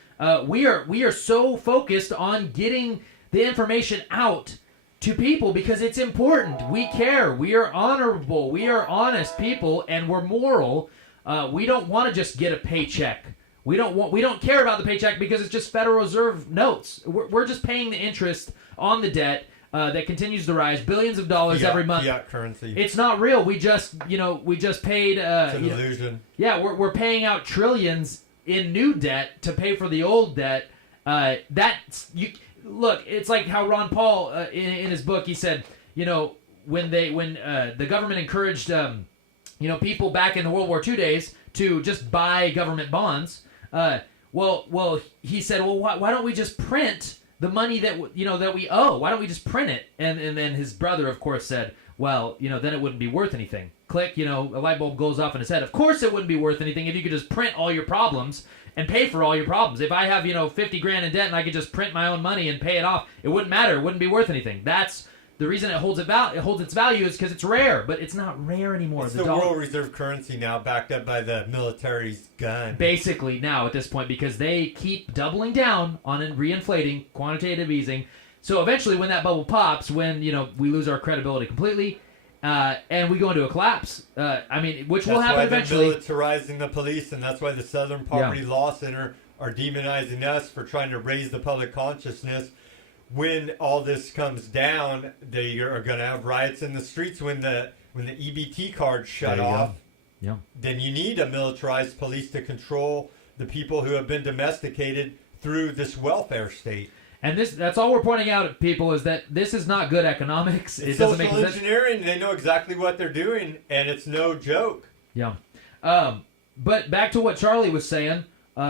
we are so focused on getting the information out to people because it's important. We care. We are honorable. We are honest people, and we're moral. We don't want to just get a paycheck. We don't care about the paycheck because it's just Federal Reserve notes. We're just paying the interest on the debt that continues to rise, billions of dollars every month. Fiat currency. It's not real. We just paid. It's an illusion. Yeah, we're paying out trillions in new debt to pay for the old debt. Look, it's like how Ron Paul in his book he said, when the government encouraged people back in the World War II days to just buy government bonds. Well, he said, well, why don't we just print the money that we owe? Why don't we just print it? And then his brother, of course, said, well, then it wouldn't be worth anything. Click, a light bulb goes off in his head. Of course it wouldn't be worth anything if you could just print all your problems and pay for all your problems. If I have, 50 grand in debt and I could just print my own money and pay it off, it wouldn't matter. It wouldn't be worth anything. That's the reason it holds its value is because it's rare, but it's not rare anymore. It's the world reserve currency now, backed up by the military's gun. Basically now at this point, because they keep doubling down on reinflating, quantitative easing. So eventually when that bubble pops, when we lose our credibility completely, and we go into a collapse, which will happen eventually. That's why they're militarizing the police, and that's why the Southern Poverty Law Center are demonizing us for trying to raise the public consciousness. When all this comes down, they are going to have riots in the streets when the EBT cards shut off. Yeah. Then you need a militarized police to control the people who have been domesticated through this welfare state. And that's all we're pointing out, people, is that this is not good economics. It's it doesn't make social sense. engineering. They know exactly what they're doing, and it's no joke. Yeah. But back to what Charlie was saying,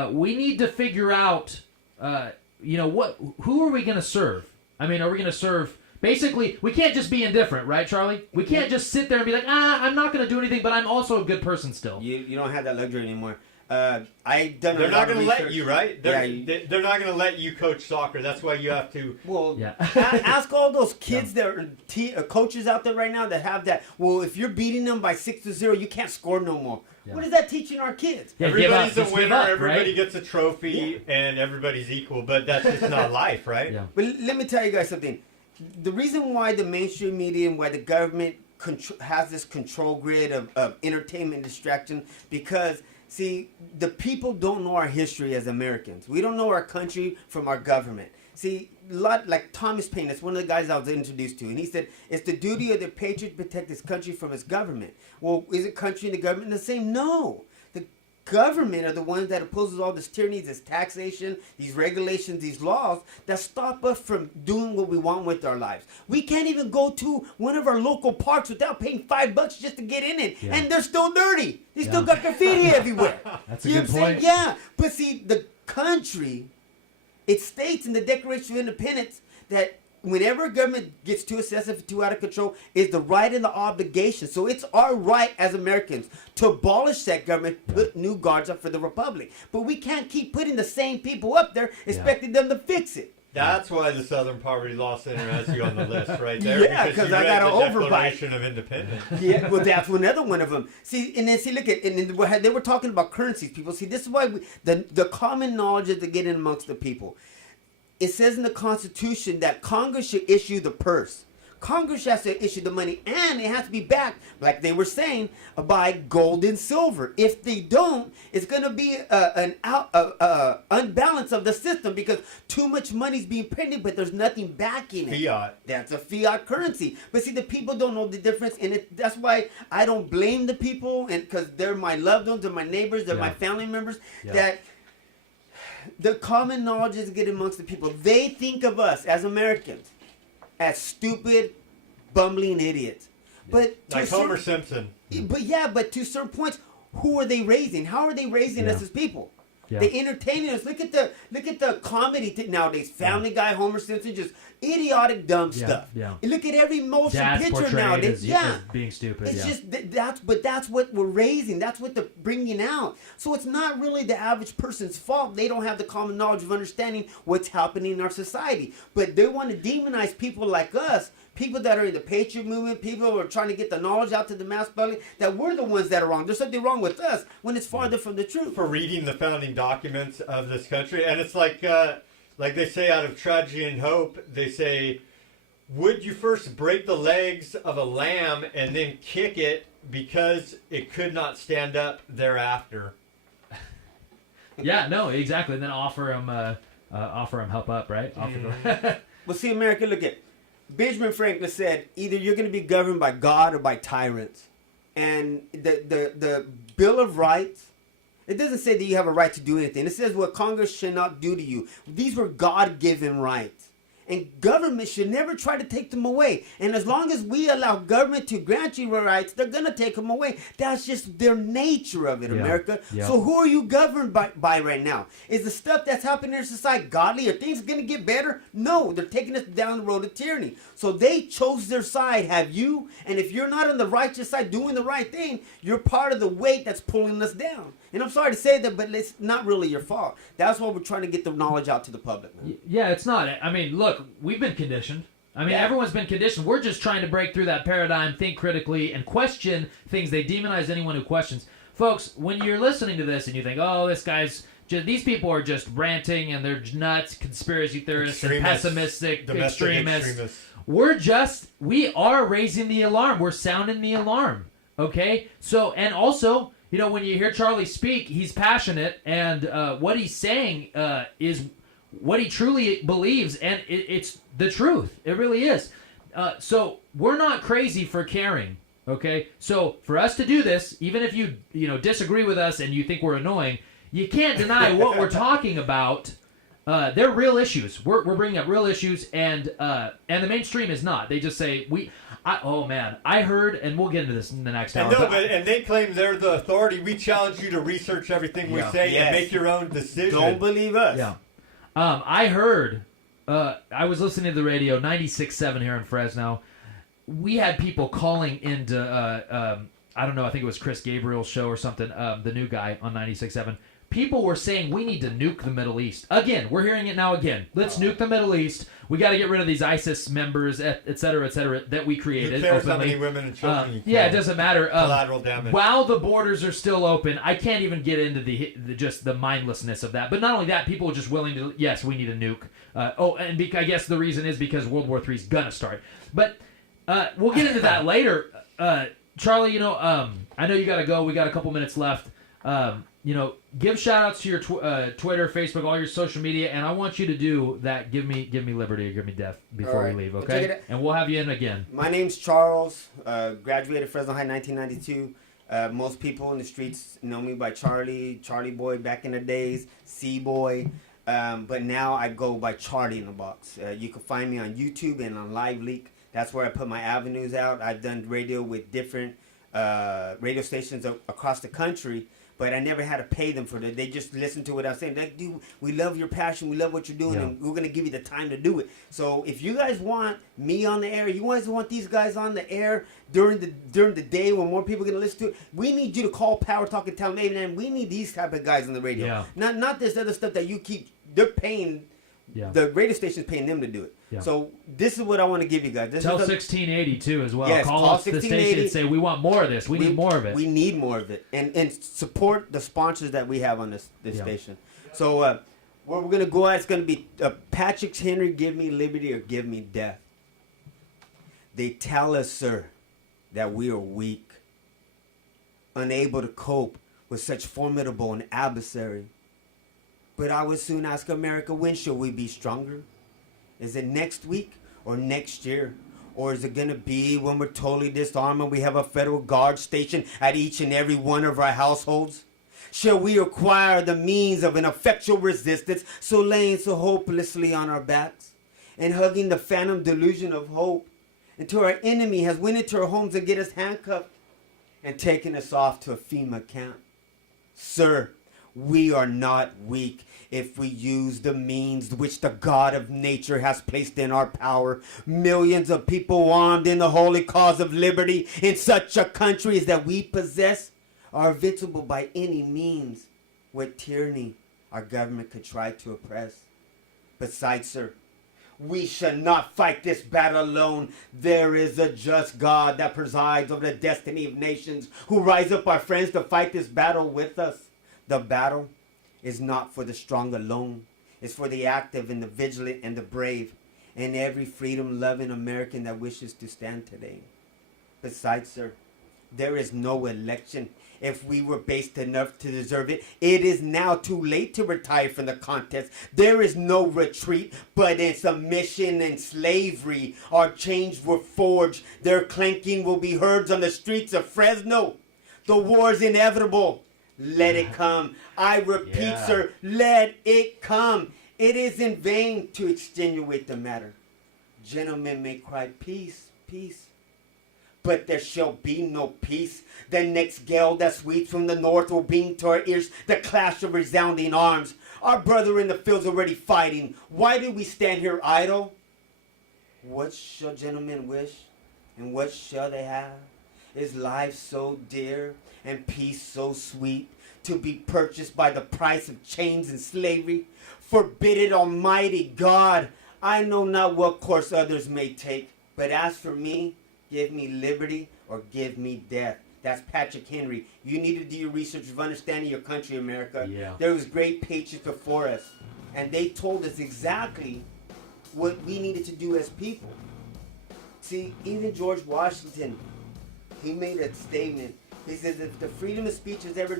we need to figure out, who are we going to serve? Are we going to serve? Basically, we can't just be indifferent, right, Charlie? We can't just sit there and be like, I'm not going to do anything, but I'm also a good person still. You don't have that luxury anymore. They're They're not going to let you, right? They're Yeah, not going to let you coach soccer. That's why you have to. Well, Yeah. ask all those kids that are coaches out there right now that have that. Well, if you're beating them by 6-0, you can't score no more. Yeah. What is that teaching our kids? Yeah, Everybody's give up. a winner. Just give up, Everybody right? gets a trophy, and everybody's equal. But that's just not life, right? Yeah. But let me tell you guys something. the reason why the mainstream media and why the government has this control grid of entertainment distraction, because see, the people don't know our history as Americans. We don't know our country from our government. See, like Thomas Paine, that's one of the guys I was introduced to, and he said, it's the duty of the patriot to protect his country from its government. Well, is it country and the government the same? No. The government are the ones that opposes all this tyranny, this taxation, these regulations, these laws that stop us from doing what we want with our lives. We can't even go to one of our local parks without paying $5 just to get in it, and they're still dirty. They still got graffiti everywhere. That's a you good know what I'm point. saying? Yeah, but see, the country, it states in the Declaration of Independence that whenever government gets too excessive, too out of control, is the right and the obligation. So it's our right as Americans to abolish that government, put new guards up for the republic. But we can't keep putting the same people up there, expecting them to fix it. That's why the Southern Poverty Law Center has you on the list right there. Yeah, because I got an overbite. Declaration of Independence. Yeah, well, that's another one of them. See, and then see, look at, and then they were talking about currencies, people. See, this is why the common knowledge is to get in amongst the people. It says in the Constitution that Congress should issue the purse. Congress has to issue the money, and it has to be backed, like they were saying, by gold and silver. If they don't, it's going to be an unbalance of the system, because too much money is being printed, but there's nothing backing it. Fiat. That's a fiat currency. But see, the people don't know the difference, and that's why I don't blame the people, and because they're my loved ones, they're my neighbors, they're my family members, that the common knowledge is to get amongst the people. They think of us as Americans as stupid, bumbling idiots. But like Homer Simpson. But to certain points, who are they raising? How are they raising us as people? They entertaining us. Look at the comedy nowadays. Family Guy, Homer Simpson, just idiotic, dumb stuff. Yeah. And look at every motion Dad's picture portrayed nowadays. as being stupid. It's just that's what we're raising. That's what they're bringing out. So it's not really the average person's fault. They don't have the common knowledge of understanding what's happening in our society. But they want to demonize people like us. People that are in the patriot movement, people who are trying to get the knowledge out to the mass public, that we're the ones that are wrong. There's something wrong with us when it's farther from the truth. For reading the founding documents of this country, and it's like they say out of Tragedy and Hope, they say, would you first break the legs of a lamb and then kick it because it could not stand up thereafter? Yeah, no, exactly. And then offer him help up, right? Well, see, America, look at Benjamin Franklin said, either you're going to be governed by God or by tyrants. And the Bill of Rights, it doesn't say that you have a right to do anything. It says what Congress should not do to you. These were God-given rights. And government should never try to take them away. And as long as we allow government to grant you rights, they're going to take them away. That's just their nature of it, America. Yeah. So who are you governed by right now? Is the stuff that's happening in our society godly? Are things going to get better? No, they're taking us down the road of tyranny. So they chose their side, have you? And if you're not on the righteous side doing the right thing, you're part of the weight that's pulling us down. And I'm sorry to say that, but it's not really your fault. That's why we're trying to get the knowledge out to the public, man. Yeah, it's not. I mean, look, we've been conditioned. I mean, everyone's been conditioned. We're just trying to break through that paradigm, think critically, and question things. They demonize anyone who questions. Folks, when you're listening to this and you think, oh, these people are just ranting and they're nuts, conspiracy theorists, and pessimistic extremists. We are raising the alarm. We're sounding the alarm. Okay? So, and also, you know, when you hear Charlie speak, he's passionate, and what he's saying is what he truly believes, and it's the truth. It really is. So we're not crazy for caring, okay? So for us to do this, even if you disagree with us and you think we're annoying, you can't deny what we're talking about. They're real issues. We're bringing up real issues, and the mainstream is not. They just say I heard, and we'll get into this in the next hour. And they claim they're the authority. We challenge you to research everything we say and make your own decision. Don't believe us. Yeah. I heard. I was listening to the radio, 96.7 here in Fresno. We had people calling into I don't know. I think it was Chris Gabriel's show or something. The new guy on 96.7. people were saying we need to nuke the Middle East. Again, we're hearing it now again. Let's nuke the Middle East. We got to get rid of these ISIS members, et cetera, that we created. Who cares how openly. many women and children you Yeah, it kill? doesn't matter. Collateral damage. While the borders are still open, I can't even get into just the mindlessness of that. But not only that, people are just willing to, yes, we need a nuke. I guess the reason is because World War III is going to start. But we'll get into that later. Charlie, I know you got to go. We got a couple minutes left. Give shout-outs to your Twitter, Facebook, all your social media, and I want you to do that. Give me liberty or give me death before we leave, okay? And we'll have you in again. My name's Charles. Graduated Fresno High 1992. Most people in the streets know me by Charlie Boy back in the days, C-Boy. But now I go by Charlie in the Box. You can find me on YouTube and on Live Leak. That's where I put my avenues out. I've done radio with different radio stations across the country, but I never had to pay them for that. They just listen to what I'm saying. Like, dude, we love your passion. We love what you're doing, and we're going to give you the time to do it. So if you guys want me on the air, you guys want these guys on the air during the day when more people are going to listen to it, we need you to call Power Talk and tell them, hey, man, we need these type of guys on the radio. Yeah. Not this other stuff that you keep, they're paying, the radio station's paying them to do it. Yeah. So this is what I want to give you guys. Tell 1680 too as well. Yes, call us the station and say we want more of this. We need more of it. We need more of it, and support the sponsors that we have on this station. So where we're gonna go at, it's gonna be Patrick Henry, give me liberty or give me death. They tell us, sir, that we are weak, unable to cope with such formidable an adversary. But I would soon ask America, when shall we be stronger? Is it next week or next year? Or is it going to be when we're totally disarmed and we have a federal guard stationed at each and every one of our households? Shall we acquire the means of an effectual resistance, so laying so hopelessly on our backs and hugging the phantom delusion of hope until our enemy has went into our homes and get us handcuffed and taken us off to a FEMA camp? Sir, we are not weak if we use the means which the God of nature has placed in our power. Millions of people armed in the holy cause of liberty in such a country as that we possess are invincible by any means what tyranny our government could try to oppress. Besides, sir, we shall not fight this battle alone. There is a just God that presides over the destiny of nations who rise up, our friends, to fight this battle with us. The battle is not for the strong alone. It's for the active and the vigilant and the brave and every freedom-loving American that wishes to stand today. Besides, sir, there is no election. If we were based enough to deserve it, it is now too late to retire from the contest. There is no retreat, but in submission and slavery, our chains were forged. Their clanking will be heard on the streets of Fresno. The war is inevitable. Let it come. I repeat, sir, let it come. It is in vain to extenuate the matter. Gentlemen may cry, peace, peace. But there shall be no peace. The next gale that sweeps from the north will bring to our ears the clash of resounding arms. Our brother in the field's already fighting. Why do we stand here idle? What shall gentlemen wish, and what shall they have? Is life so dear and peace so sweet to be purchased by the price of chains and slavery? Forbid it, Almighty God. I know not what course others may take, but as for me, give me liberty or give me death. That's Patrick Henry. You need to do your research of understanding your country, America. Yeah. There was great patriots before us, and they told us exactly what we needed to do as people. See, even George Washington, he made a statement. He says, if the freedom of speech is ever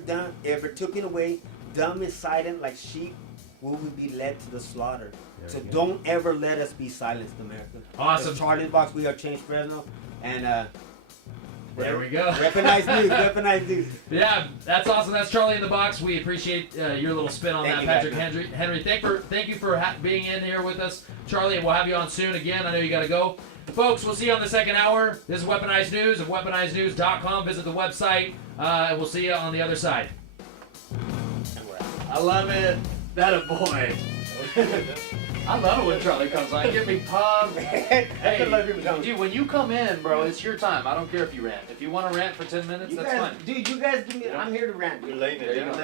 taken away, dumb and silent like sheep, we will be led to the slaughter. So don't ever let us be silenced, America. Awesome. It's Charlie Box, we are Change Fresno. And there we go. Weaponized news, weaponized news. Yeah, that's awesome. That's Charlie in the Box. We appreciate your little spin on that, Patrick Henry. Thank you for being in here with us, Charlie, and we'll have you on soon again. I know you got to go. Folks, we'll see you on the second hour. This is Weaponized News of weaponizednews.com. Visit the website, and we'll see you on the other side. I love it. That a boy. I love it when Charlie comes on. Give me pub. Hey, dude, when you come in, bro, it's your time. I don't care if you rant. If you want to rant for 10 minutes, that's fine. Dude, you guys give me. I'm here to rant. You're laying it down.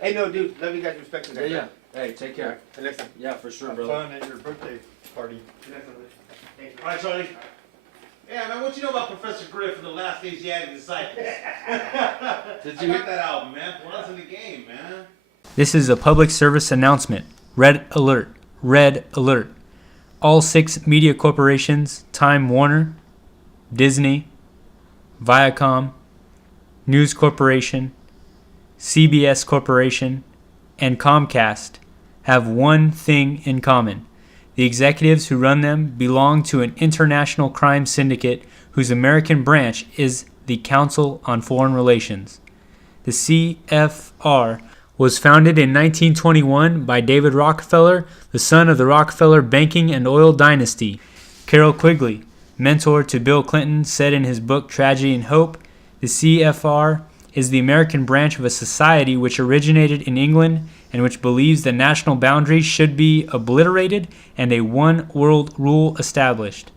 Hey, no, dude. Love you guys. Respect you guys. Yeah. Hey, take care. Next time. Yeah, for sure, Have brother. fun at your birthday party. All right, Charlie. Yeah, man, what you know about Professor Griff and the Last Asiatic Disciples? Did I you? got that album, man. Once in the game, man. This is a public service announcement. Red alert. Red alert. All 6 media corporations, Time Warner, Disney, Viacom, News Corporation, CBS Corporation, and Comcast have one thing in common. The executives who run them belong to an international crime syndicate whose American branch is the Council on Foreign Relations. The CFR was founded in 1921 by David Rockefeller, the son of the Rockefeller banking and oil dynasty. Carroll Quigley, mentor to Bill Clinton, said in his book Tragedy and Hope, the CFR is the American branch of a society which originated in England and which believes that national boundaries should be obliterated and a one-world rule established.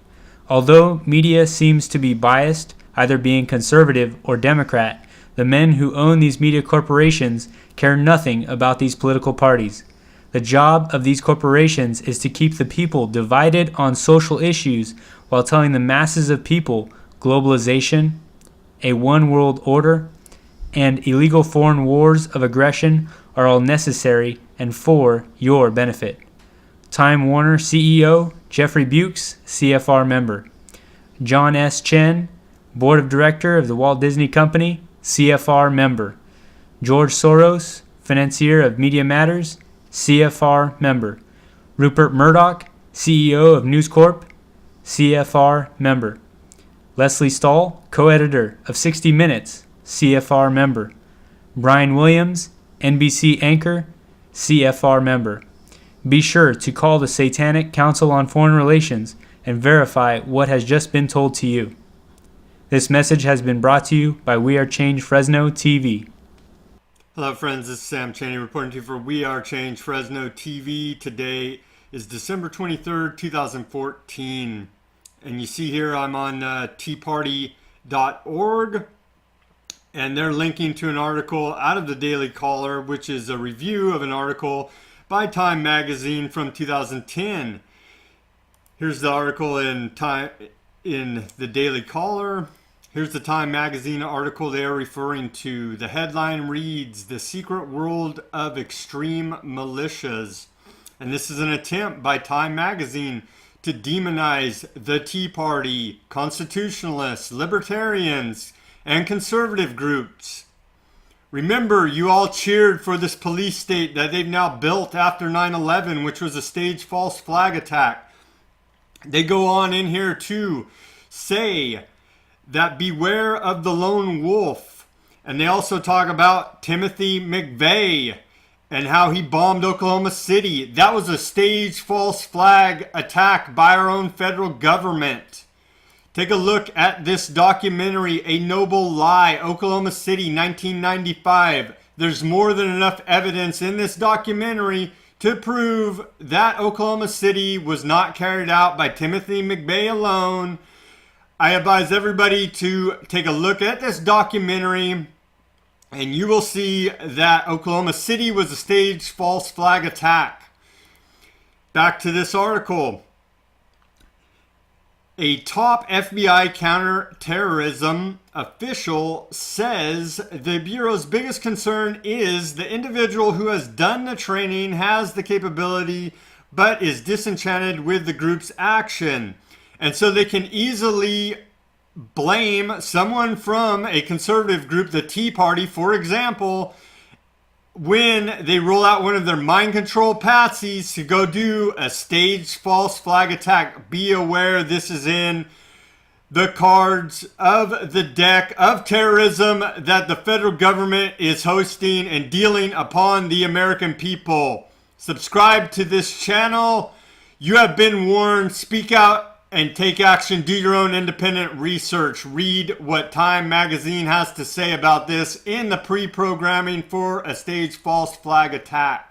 Although media seems to be biased, either being conservative or Democrat, the men who own these media corporations care nothing about these political parties. The job of these corporations is to keep the people divided on social issues while telling the masses of people globalization, a one-world order, and illegal foreign wars of aggression are all necessary and for your benefit. Time Warner CEO Jeffrey Bukes, CFR member. John S. Chen, Board of Director of the Walt Disney Company, CFR member. George Soros, financier of Media Matters, CFR member. Rupert Murdoch, CEO of News Corp, CFR member. Leslie Stahl, co-editor of 60 Minutes, CFR member. Brian Williams, NBC anchor, CFR member. Be sure to call the Satanic Council on Foreign Relations and verify what has just been told to you. This message has been brought to you by We Are Change Fresno TV. Hello, friends. This is Sam Chaney reporting to you for We Are Change Fresno TV. Today is December 23rd, 2014. And you see here I'm on teaparty.org. And they're linking to an article out of the Daily Caller, which is a review of an article by Time Magazine from 2010. Here's the article in the Daily Caller. Here's the Time Magazine article they are referring to. The headline reads, "The Secret World of Extreme Militias." And this is an attempt by Time Magazine to demonize the Tea Party, constitutionalists, libertarians, and conservative groups. Remember, you all cheered for this police state that they've now built after 9/11, which was a staged false flag attack. They go on in here to say that beware of the lone wolf. And they also talk about Timothy McVeigh and how he bombed Oklahoma City. That was a staged false flag attack by our own federal government. Take a look at this documentary, A Noble Lie, Oklahoma City, 1995. There's more than enough evidence in this documentary to prove that Oklahoma City was not carried out by Timothy McVeigh alone. I advise everybody to take a look at this documentary, and you will see that Oklahoma City was a staged false flag attack. Back to this article. A top FBI counterterrorism official says the Bureau's biggest concern is the individual who has done the training has the capability but is disenchanted with the group's action. And so they can easily blame someone from a conservative group, the Tea Party, for example, when they roll out one of their mind control patsies to go do a staged false flag attack. Be aware this is in the cards of the deck of terrorism that the federal government is hosting and dealing upon the American people. Subscribe to this channel. You have been warned. Speak out and take action. Do your own independent research. Read what Time Magazine has to say about this in the pre-programming for a staged false flag attack.